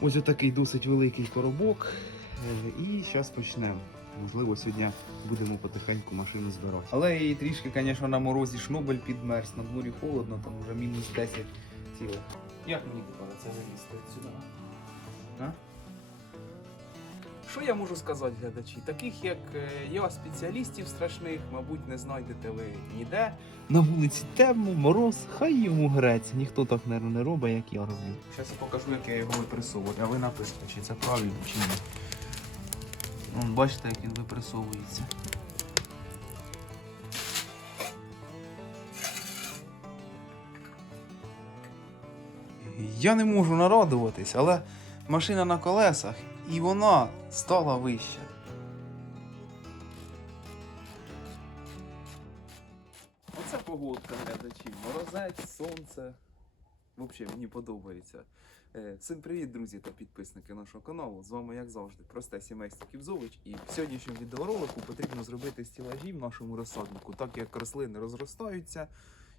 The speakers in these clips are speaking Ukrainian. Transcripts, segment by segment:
Ось отакий досить великий коробок. Е, І зараз почнемо. Можливо, сьогодні будемо потихеньку машину збирати. Але і трішки, звісно, на морозі шнобель підмерз, на дворі холодно, там вже мінус 10 ціло. Як мені тепер це залізти сюди? А? Що я можу сказати, глядачі? Таких як е, я, спеціалістів страшних, мабуть, не знайдете ви ніде. На вулиці темно, мороз, хай йому грець. Ніхто так не, не робить, як я роблю. Зараз я покажу, як я його випресовую, а ви напишете, чи це правильно, чи ні. Вон, бачите, як він випресовується. Я не можу нарадуватись, але машина на колесах і вона стала вища. Оце погодка, глядачі. Морозець, сонце. Взагалі, мені подобається. Е, Всім привіт, друзі та підписники нашого каналу. З вами, як завжди, просте сімейство Ківзович. І в сьогоднішньому відеоролику потрібно зробити стілажі в нашому розсаднику, так як рослини розростаються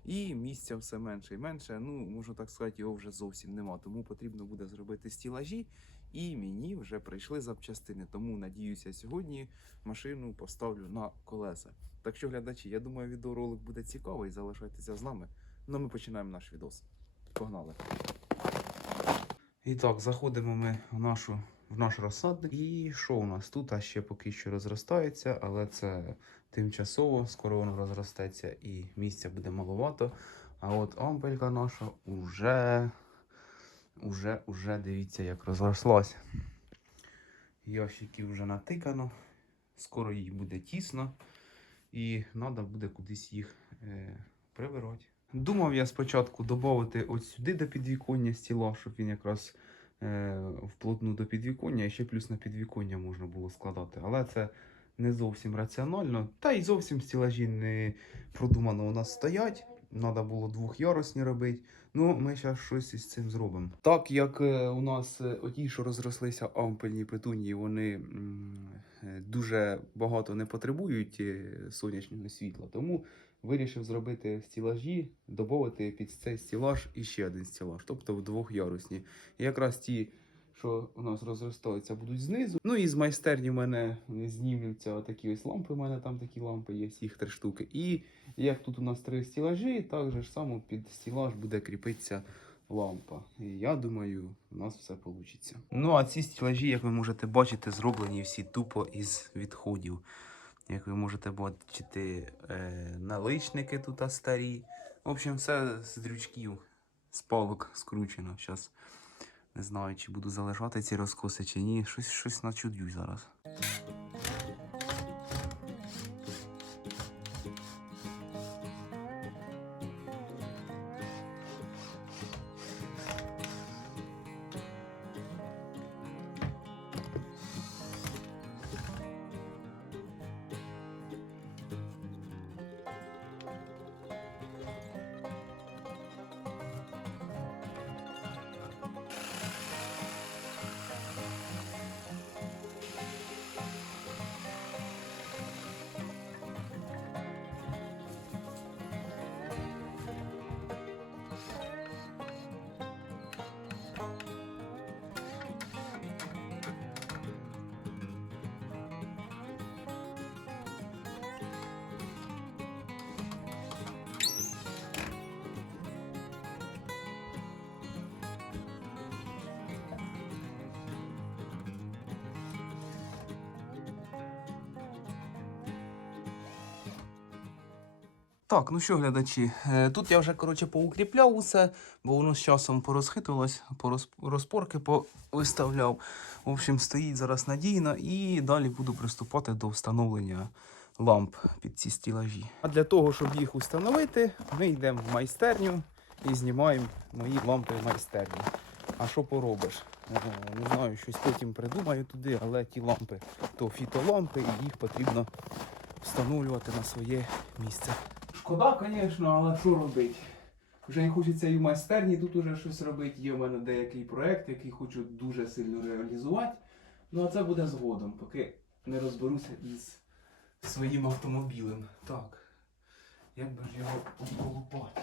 і місця все менше і менше. Ну, можу так сказати, його вже зовсім нема. Тому потрібно буде зробити стілажі. І мені вже прийшли запчастини. Тому надіюся, сьогодні машину поставлю на колеса. Так що, глядачі, я думаю, відеоролик буде цікавий. Залишайтеся з нами. Ну, ми починаємо наш відос. Погнали! І так, заходимо ми в, нашу, в наш розсадник. І що у нас тут? А ще поки що розростається, але це тимчасово, скоро воно розростеться і місця буде маловато. А от ампелька наша уже, уже, уже дивіться, як розрослась. Ящики вже натикано, скоро їй буде тісно, і треба буде кудись їх е, прибирати. Думав я спочатку додати ось сюди до підвіконня стіла, щоб він якраз е, вплотну до підвіконня, і ще плюс на підвіконня можна було складати. Але це не зовсім раціонально. Та й зовсім стілажі не продумано у нас стоять. Треба було двохярусні робити. Ну, ми зараз щось із цим зробимо. Так як е, у нас е, оті, що розрослися ампельні петунії, вони е, дуже багато не потребують сонячного світла, тому вирішив зробити стілажі, додати під цей стілаж іще один стілаж, тобто в двохярусні. І якраз ті, що у нас розростаються, будуть знизу. Ну і з майстерні в мене знімуться такі ось лампи. У мене там такі лампи є, їх три штуки. І як тут у нас три стілажі, так же ж само під стілаж буде кріпитися лампа. І я думаю, у нас все вийде. Ну а ці стілажі, як ви можете бачити, зроблені всі тупо із відходів. Як ви можете бачити, е, наличники тут старі. В общем, все з дрючків, з палок скручено. Зараз не знаю, чи буду залишати ці розкоси, чи ні. Щось, щось начудю зараз. Так, ну що, глядачі, е, тут я вже коротше поукріпляв усе, бо воно з часом порозхитувалось, пороз, розпорки повиставляв. В общем, стоїть зараз надійно і далі буду приступати до встановлення ламп під ці стілажі. А для того, щоб їх встановити, ми йдемо в майстерню і знімаємо мої лампи в майстерні. А що поробиш? Е, Не знаю, щось потім придумаю туди, але ті лампи то фітолампи, і їх потрібно встановлювати на своє місце. Шкода, звісно, але що робити? Вже не хочеться і в майстерні тут уже щось робити. Є в мене деякий проєкт, який хочу дуже сильно реалізувати. Ну а це буде згодом, поки не розберуся із своїм автомобілем. Так. Як би ж його поколупати?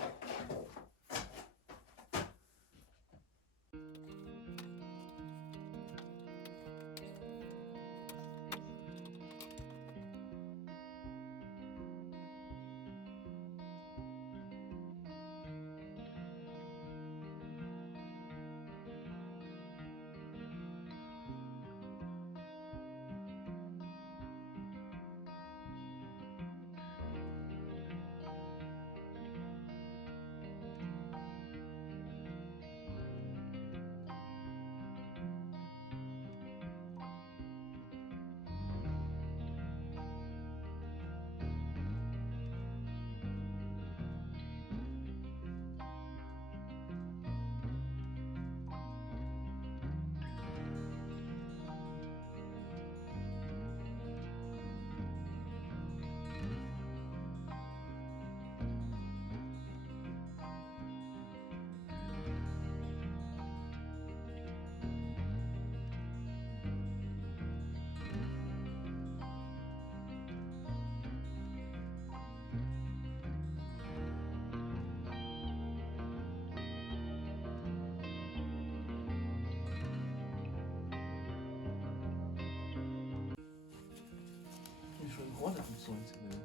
Ходить тут сонце. М?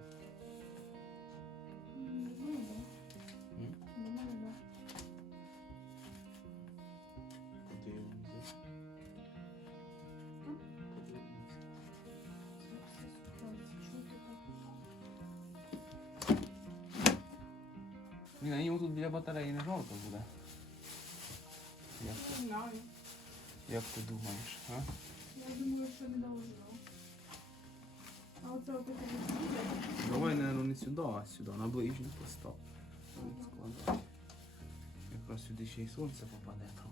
Подивимося. Подивимося. Блін, а йому тут біля батареї не жалко буде. Як ти, Не знаю. як ти думаєш, а? Я думаю, що не должно. Давай, наверное, не сюди, а сюди, на ближню постав. Складай. Якраз сюди ще й сонце попаде трохи.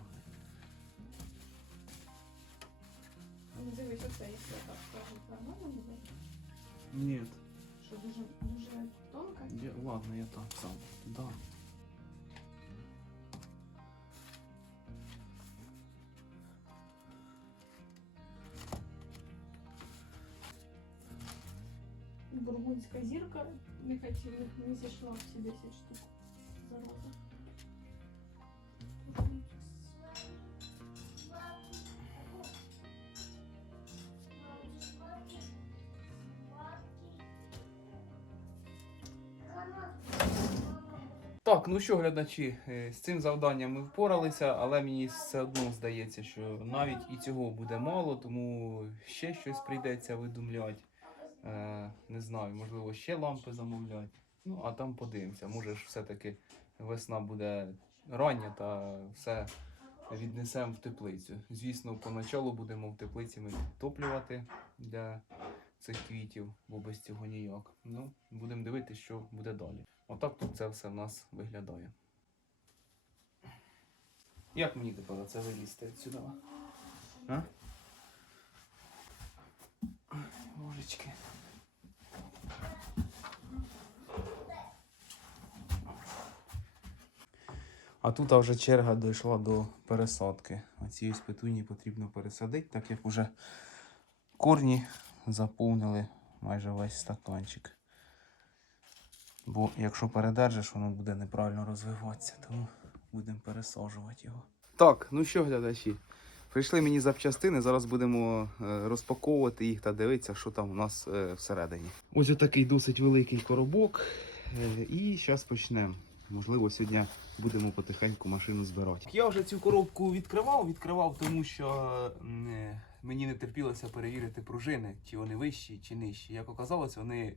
Ну, дивись, оце, якщо я так скажу, нормально буде? Ні, Що дуже, дуже тонко? я, ладно, я так сам. Да. Бургундська зірка не хотіла, не зійшла всі 10 штук. Зараза. Так, ну що, глядачі, е, з цим завданням ми впоралися, але мені все одно здається, що навіть і цього буде мало, тому ще щось прийдеться видумляти. Е, не знаю, можливо, ще лампи замовляти. Ну, а там подивимося. Може ж все-таки весна буде рання та все віднесемо в теплицю. Звісно, поначалу будемо в теплиці ми підтоплювати для цих квітів, бо без цього ніяк. Ну, будемо дивитися, що буде далі. Отак тут це все в нас виглядає. Як мені тепер це вилізти сюди? А? Божечки. А тут вже черга дійшла до пересадки. Оці ось петуні потрібно пересадити, так як вже корні заповнили майже весь стаканчик. Бо якщо передержиш, воно буде неправильно розвиватися, тому будемо пересаджувати його. Так, ну що, глядачі, прийшли мені запчастини, зараз будемо е, розпаковувати їх та дивитися, що там у нас е, всередині. Ось такий досить великий коробок. е, І зараз почнемо. Можливо, сьогодні будемо потихеньку машину збирати. Я вже цю коробку відкривав, відкривав, тому що мені не терпілося перевірити пружини, чи вони вищі, чи нижчі. Як оказалось, вони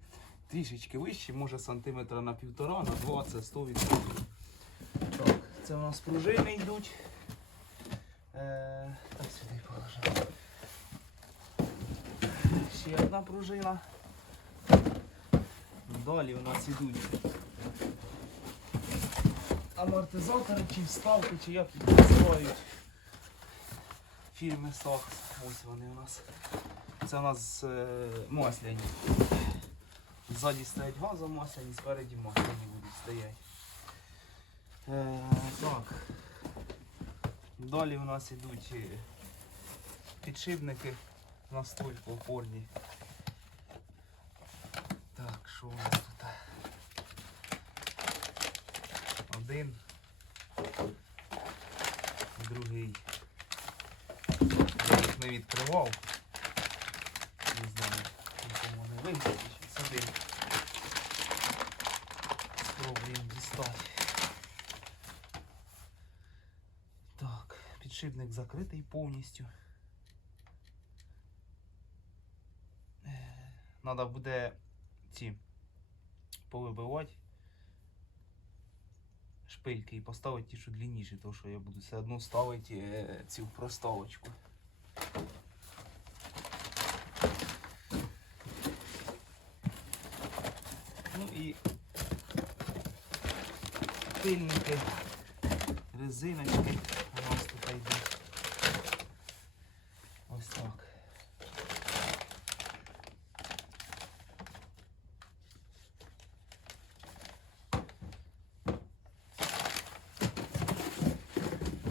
трішечки вищі, може сантиметра на півтора, на два це 100%. Так, це у нас пружини йдуть. Е, так, сюди положимо. Ще одна пружина. Далі у нас ідуть амортизатори чи вставки, чи як їх називають. Фірми Сакс. Ось вони у нас. Це у нас е, масляні. Ззаді стоять газом масляні, спереді масляні будуть стоять. Е, так. Далі у нас ідуть е, підшипники на стойку опорні. Так, що у нас тут? Один. Другий. Я їх не відкривав. Не знаю, нікому не вийде. Щось один. Спробуємо дістати. Так, підшипник закритий повністю. Треба буде ці повибивати шпильки і поставити ті, що длинніші, тому що я буду все одно ставити е, цю проставочку. Ну і пильники, резиночки тут йдуть. Ось так.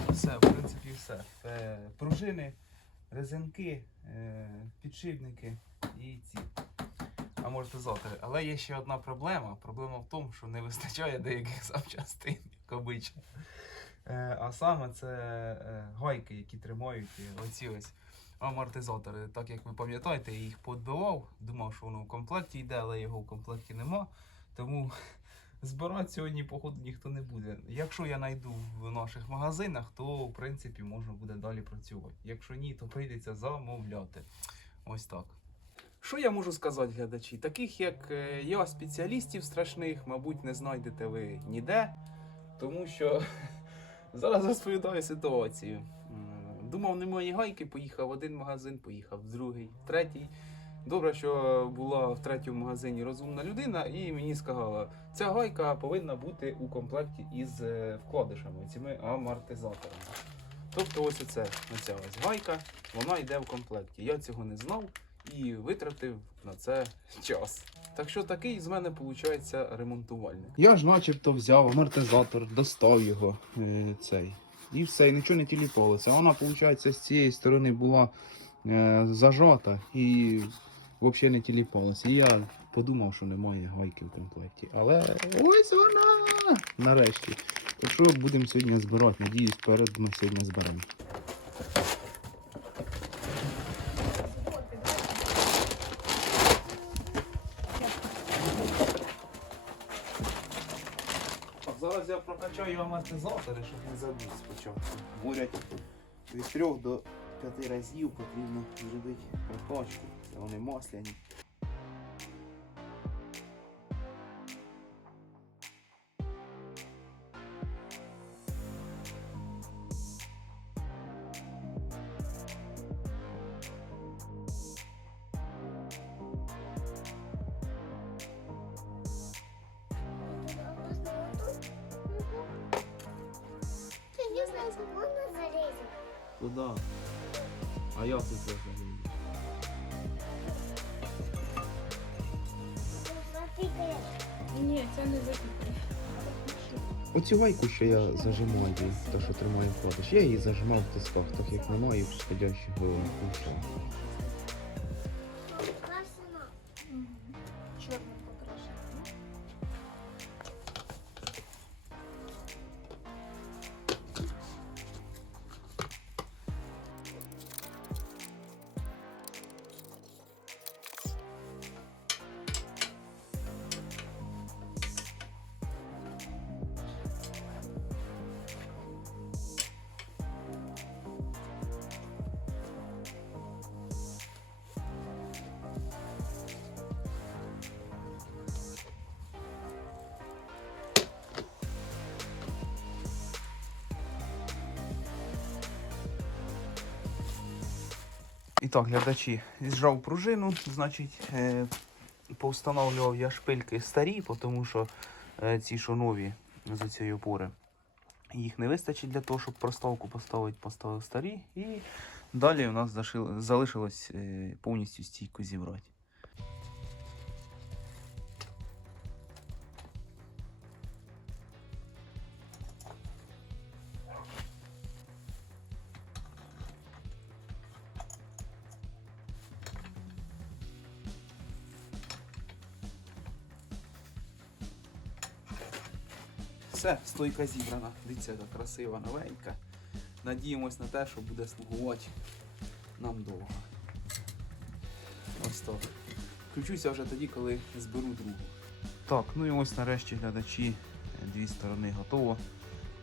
Все, в принципі, все. Е, Пружини, резинки, е, підшипники і ці амортизатори. Але є ще одна проблема. Проблема в тому, що не вистачає деяких запчастин, як обично. Е, А саме це е, гайки, які тримають е, оці ось амортизатори. Так як ви пам'ятаєте, я їх подбивав, думав, що воно в комплекті йде, але його в комплекті нема. Тому збирати сьогодні, походу, ніхто не буде. Якщо я знайду в наших магазинах, то в принципі можна буде далі працювати. Якщо ні, то прийдеться замовляти. Ось так. Що я можу сказати, глядачі? Таких як я, спеціалістів страшних, мабуть, не знайдете ви ніде, тому що зараз розповідаю ситуацію. Думав, немає гайки, поїхав в один магазин, поїхав в другий, в третій. Добре, що була в третьому магазині розумна людина, і мені сказала, ця гайка повинна бути у комплекті із е, вкладишами, цими амортизаторами. Тобто ось оце, оця ось гайка, вона йде в комплекті. Я цього не знав і витратив на це час. Так що такий з мене виходить ремонтувальник. Я ж начебто взяв амортизатор, достав його е, цей. І все, і нічого не тіліпалося. Вона, виходить, з цієї сторони була е, зажата і взагалі не тіліпалася. І я подумав, що немає гайки в комплекті. Але ось вона! Нарешті. Так що будемо сьогодні збирати. Надіюсь, перед ми сьогодні зберемо. Я його амортизатори, щоб не забути спочатку. Бурять від трьох до п'яти разів потрібно зробити прокачку. Це вони масляні. Знаю, можно зарезать? Куди? А я тут взагалі. Запикаешь. Ні, це не запікає. Оцю гайку, що я зажимаю, то що тримаю вкладиш, я її зажимав в тисках, так як немає підходящого ключа. Так, глядачі, зжав пружину, значить, е, повстановлював я шпильки старі, тому що е, ці що нові з цієї опори. Їх не вистачить для того, щоб проставку поставити, поставив старі. І далі у нас залишилось е, повністю стійку зібрати. Стойка зібрана. Дивіться, яка красива, новенька. Надіємось на те, що буде слугувати нам довго. Ось так. Включуся вже тоді, коли зберу другу. Так, ну і ось нарешті глядачі, е, дві сторони готово.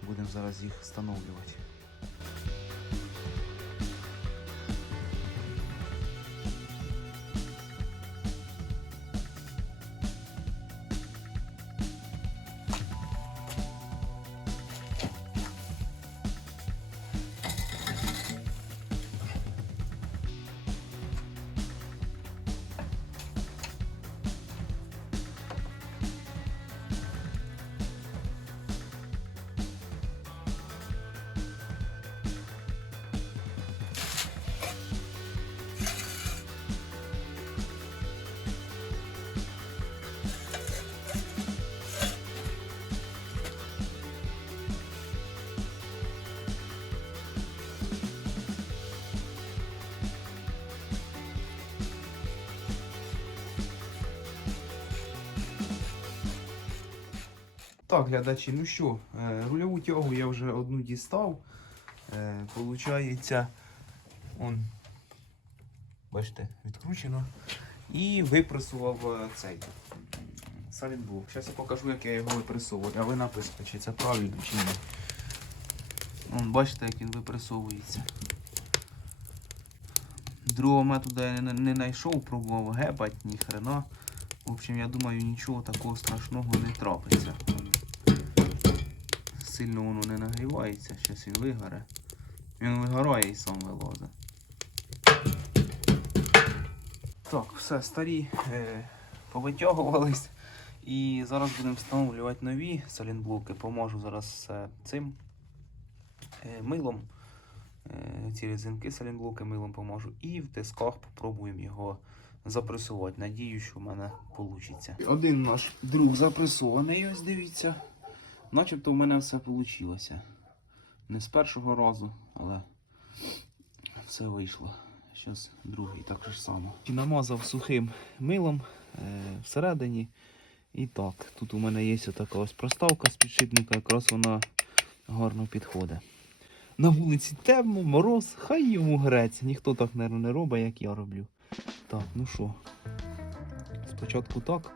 Будемо зараз їх встановлювати. Так, глядачі, ну що, е, рульову тягу я вже одну дістав. Е, Получається, он Бачите, відкручено. І випресував е, цей салінблок. Зараз я покажу, як я його випресовую. А ви напишете, чи це правильно, чи ні. Вон, бачите, як він випресовується. Другого методу я не- не знайшов, пробував гепать, ні хрена. В общем, я думаю, нічого такого страшного не трапиться. Сильно воно не нагрівається, зараз він вигоре. Він вигорає і сам вилазить. Так, все, старі е, повитягувались. І зараз будемо встановлювати нові салінблоки. Поможу зараз е, цим е, милом. Е, ці резинки салінблоки милом поможу. І в тисках попробуємо його запресувати. Надію, що в мене вийде. Один наш друг запресований, ось дивіться. Начебто в мене все вийшло. Не з першого разу, але все вийшло. Зараз другий так же само. Намазав сухим милом е, всередині. І так, тут у мене є така ось проставка з підшипника, якраз вона гарно підходить. На вулиці темно, мороз, хай йому грець. Ніхто так не, не робить, як я роблю. Так, ну що, спочатку так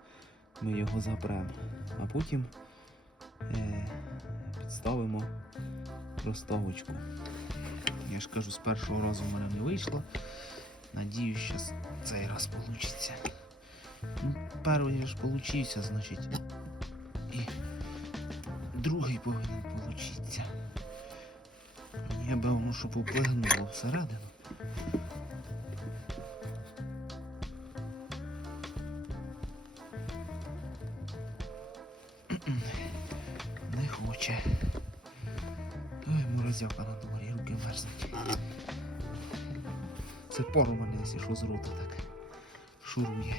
ми його запремо, а потім підставимо проставочку. Я ж кажу, з першого разу в мене не вийшло. Надіюсь, що цей раз вийде. Ну, перший ж получився, значить. І другий повинен получитися. Я би воно щоб уплигнуло всередину. Морозяка на дворі, руки мерзнуть. Це пору мене, якщо що з рота так шурує.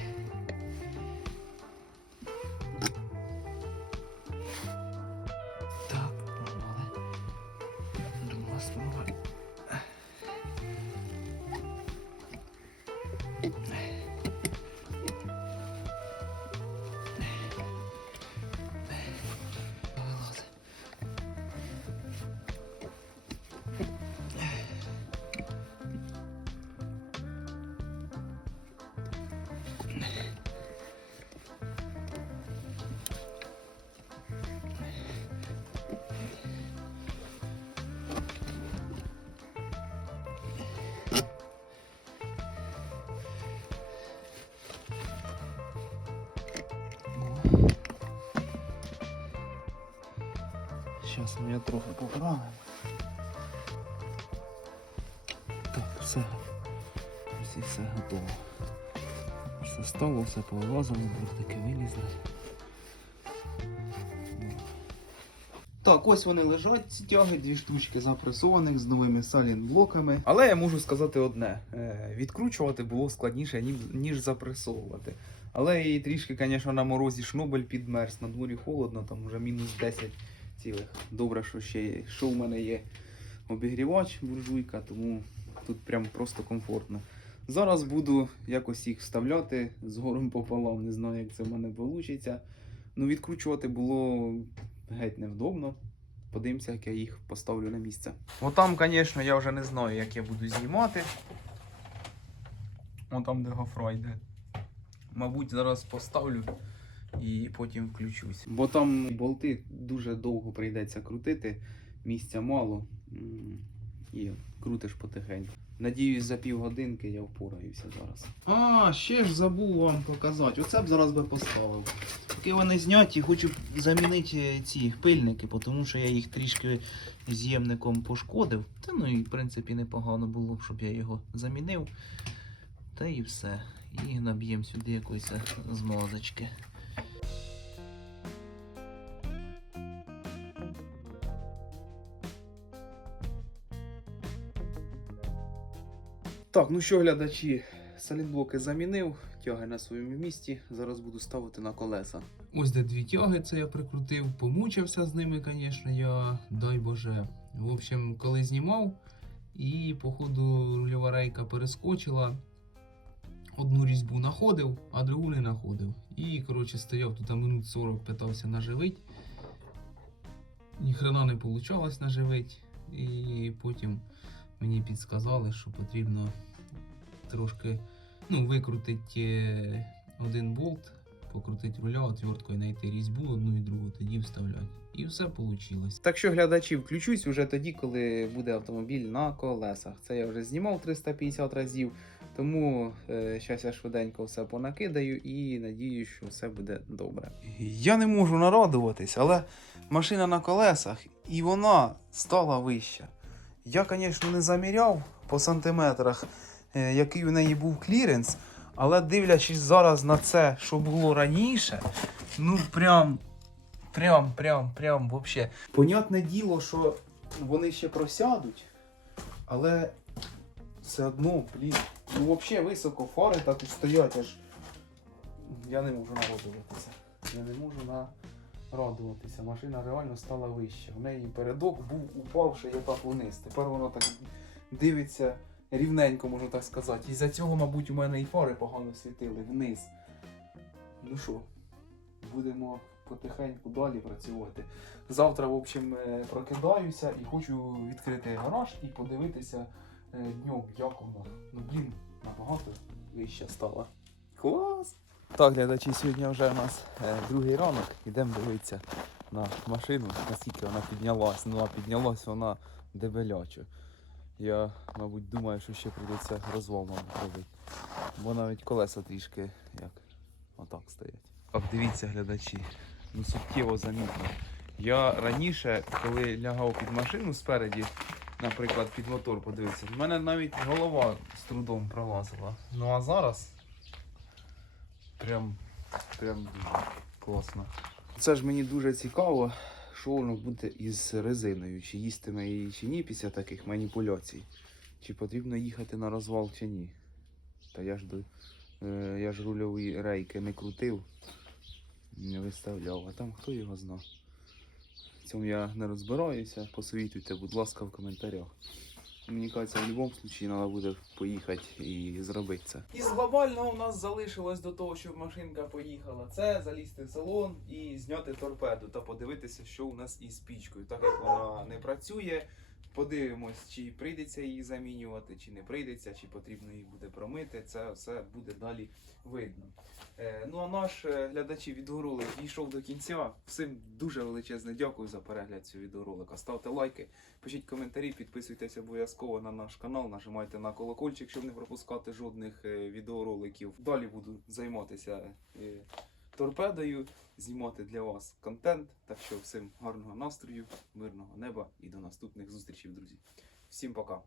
Зараз трохи поправимо. Так, все. Ось і все готово. Все стало, все повилазило, таки вилізли. Так, ось вони лежать, ці тяги, дві штучки запресованих з новими салін-блоками. Але я можу сказати одне: е, відкручувати було складніше, ніж запресовувати. Але і трішки, звісно, на морозі шнобель підмерз, на дворі холодно, там вже мінус 10 цілих. Добре, що ще. Що в мене є обігрівач, буржуйка, тому тут прям просто комфортно. Зараз буду якось їх вставляти з горем пополам. Не знаю, як це в мене вийде. Ну, відкручувати було геть невдобно. Подивимося, як я їх поставлю на місце. Отам, звісно, я вже не знаю, як я буду знімати. Отам, де гофра йде. Мабуть, зараз поставлю і потім включусь. Бо там болти дуже довго прийдеться крутити, місця мало. І крутиш потихеньку. Надіюсь, за півгодинки я впораюся зараз. А, ще ж забув вам показати. Оце б зараз би поставив. Поки вони зняті, хочу замінити ці пильники, тому що я їх трішки з'ємником пошкодив. Та ну і в принципі непогано було, щоб я його замінив. Та і все. І наб'ємо сюди якоїсь змазочки. Так, ну що, глядачі, салінблоки замінив, тяги на своєму місці. Зараз буду ставити на колеса. Ось де дві тяги, це я прикрутив, помучився з ними, звісно, я дай Боже. В общем, коли знімав, і походу рульова рейка перескочила. Одну різьбу знаходив, а другу не знаходив. І, коротше, стояв тут минут 40, питався наживити. Ніхрена не вийшло наживити. І потім мені підсказали, що потрібно трошки ну, викрутити один болт, покрутити руля отверткою, знайти різьбу одну і другу, тоді вставляти. І все вийшло. Так що глядачі, включусь уже тоді, коли буде автомобіль на колесах. Це я вже знімав 350 разів, тому е, зараз я швиденько все понакидаю і надію, що все буде добре. Я не можу нарадуватись, але машина на колесах і вона стала вища. Я, звісно, не заміряв по сантиметрах, е, який у неї був кліренс, але дивлячись зараз на це, що було раніше, ну прям, прям, прям, прям вообще. Понятне діло, що вони ще просядуть, але все одно, блін, ну взагалі високо фари так і стоять аж. Я не можу народуватися. Я не можу нарадуватися. Машина реально стала вища. В неї передок був упавший отак вниз. Тепер воно так дивиться рівненько, можна так сказати. І за цього, мабуть, у мене і фари погано світили вниз. Ну що, будемо потихеньку далі працювати. Завтра, в общем, е, прокидаюся і хочу відкрити гараж і подивитися е, днем, як воно. Ну, блін, набагато вища стала. Клас! Так, глядачі, сьогодні вже у нас е, другий ранок. Йдемо дивитися на машину, наскільки вона піднялась. Ну, а піднялась вона дебелячо. Я, мабуть, думаю, що ще прийдеться мабуть, робити. Бо навіть колеса трішки як отак стоять. Так, дивіться, глядачі, ну суттєво замітно. Я раніше, коли лягав під машину спереді, наприклад, під мотор подивився, в мене навіть голова з трудом пролазила. Ну а зараз прям, прям дуже класно. Це ж мені дуже цікаво, що воно буде із резиною, чи їстиме її чи ні після таких маніпуляцій. Чи потрібно їхати на розвал чи ні. Та я ж до, е, я ж рульові рейки не крутив, не виставляв, а там хто його зна. В цьому я не розбираюся. Посовітуйте, будь ласка, в коментарях. Мені кажеться, в будь-якому випадку треба буде поїхати і зробити це. Із глобального у нас залишилось до того, щоб машинка поїхала. Це залізти в салон і зняти торпеду та подивитися, що у нас із пічкою. Так як вона не працює, подивимось, чи прийдеться її замінювати, чи не прийдеться, чи потрібно її буде промити. Це все буде далі видно. Е, ну а наш е, глядачі відеоролик дійшов до кінця. Всім дуже величезне дякую за перегляд цього відеоролика. Ставте лайки, пишіть коментарі, підписуйтесь обов'язково на наш канал, нажимайте на колокольчик, щоб не пропускати жодних е, відеороликів. Далі буду займатися торпедою, знімати для вас контент. Так що всім гарного настрою, мирного неба і до наступних зустрічей, друзі. Всім пока!